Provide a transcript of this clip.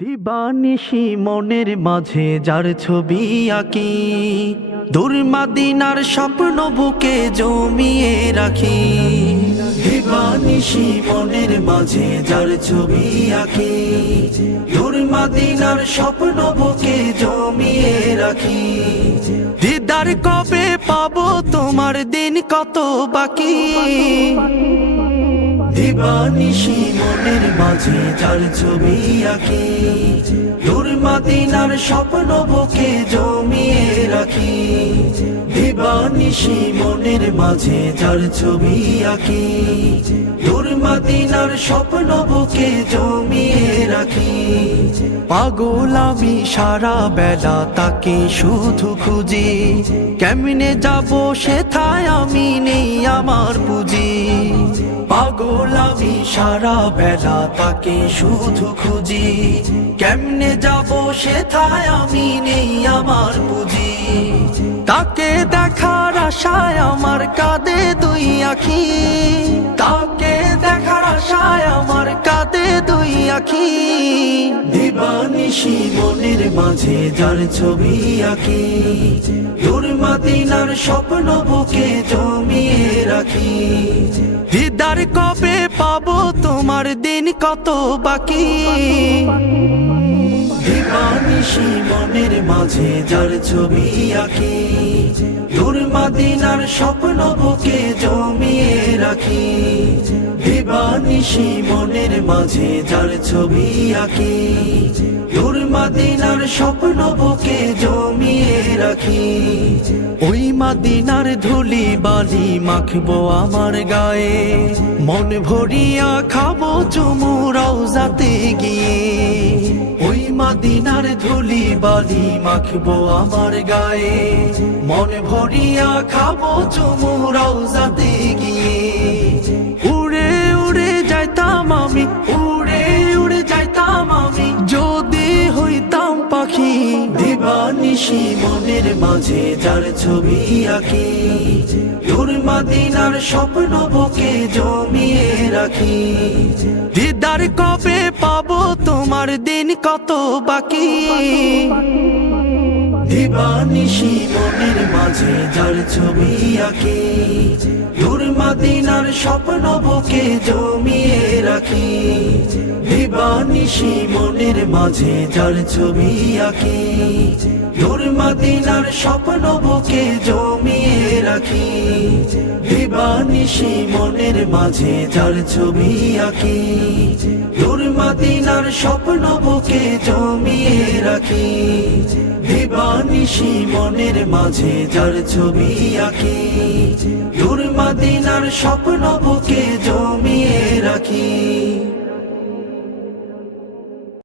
দিবানিশি মনের মাঝে যার ছবি আঁকি, দূর মদিনার স্বপ্ন বুকে জমিয়ে রাখি। দিবানিশি মনের মাঝে যার ছবি আঁকি, দূর মদিনার স্বপ্ন বুকে জমিয়ে রাখি। দিদার কবে পাবো তোমার দিন কত বাকি। দিবানিশি মনের মাঝে যার ছবি আঁকি, দূর মদিনার স্বপ্ন বুকে জমিয়ে রাখি। দিবানিশি মনের মাঝে যার ছবি আঁকি, দূর মদিনার স্বপ্ন বুকে জমিয়ে রাখি। পাগল আমি সারা বেলা তাকে শুধু খুঁজি, কেমনে যাব সেথায় আমি নেই আমার পুঁজি। পাগল আমি সারা বেলা তাকে শুধু খুঁজি, কেমনে যাব সেথায় আমি নেই আমার পুঁজি। তাকে দেখার আশায় আমার কাঁদে দুই আঁখি, তাকে দেখার আশায় আমার কাঁদে দুই আঁখি। দিবানিশি মনের মাঝে যার ছবি আঁকি, দূর মদিনার স্বপ্ন বুকে জমিয়ে রাখি। দিদার কবে পাবো তোমার দিন কত বাকি। দিবানিশি মনের মাঝে যার ছবি আঁকি, দূর মদিনার স্বপ্ন বুকে জমিয়ে রাখি। দিবানিশি মনের মাঝে যার ছবি আঁকি, দূর মদিনার স্বপ্ন বুকে জমিয়ে রাখি। ওই মদিনার ধুলি বালি মাখবো আমার গায়ে, মন ভরিয়া খাবো চুমু রওজাতে গিয়ে। ওই মদিনার ধুলি বালি মাখবো আমার গায়ে, মন ভরিয়া খাবো চুমু রওজাতে গিয়ে। উড়ে উড়ে যাইতাম আমি, উড়ে উড়ে যাইতাম আমি, যদি হইতাম পাখি। দিবানিশি মনের মাঝে যার ছবি আঁকি, দূর মদিনার স্বপ্ন বুকে জমিয়ে রাখি। দিদার কবে পাবো তোমার দিন কত বাকি। দিবানিশি মনের মাঝে যার ছবি আঁকি, দূর মদিনার স্বপ্ন বুকে জমিয়ে রাখি। দিবানিশি মনের মাঝে যার ছবি আঁকি, দূর মদিনার স্বপ্ন বুকে জমিয়ে রাখি। দিবানিশি মনের মাঝে যার ছবি আঁকি, দূর মদিনার স্বপ্ন বুকে জমিয়ে রাখি। দিবানিশি মনের মাঝে যার ছবি আঁকি, দূর মদিনার স্বপ্ন বুকে জমিয়ে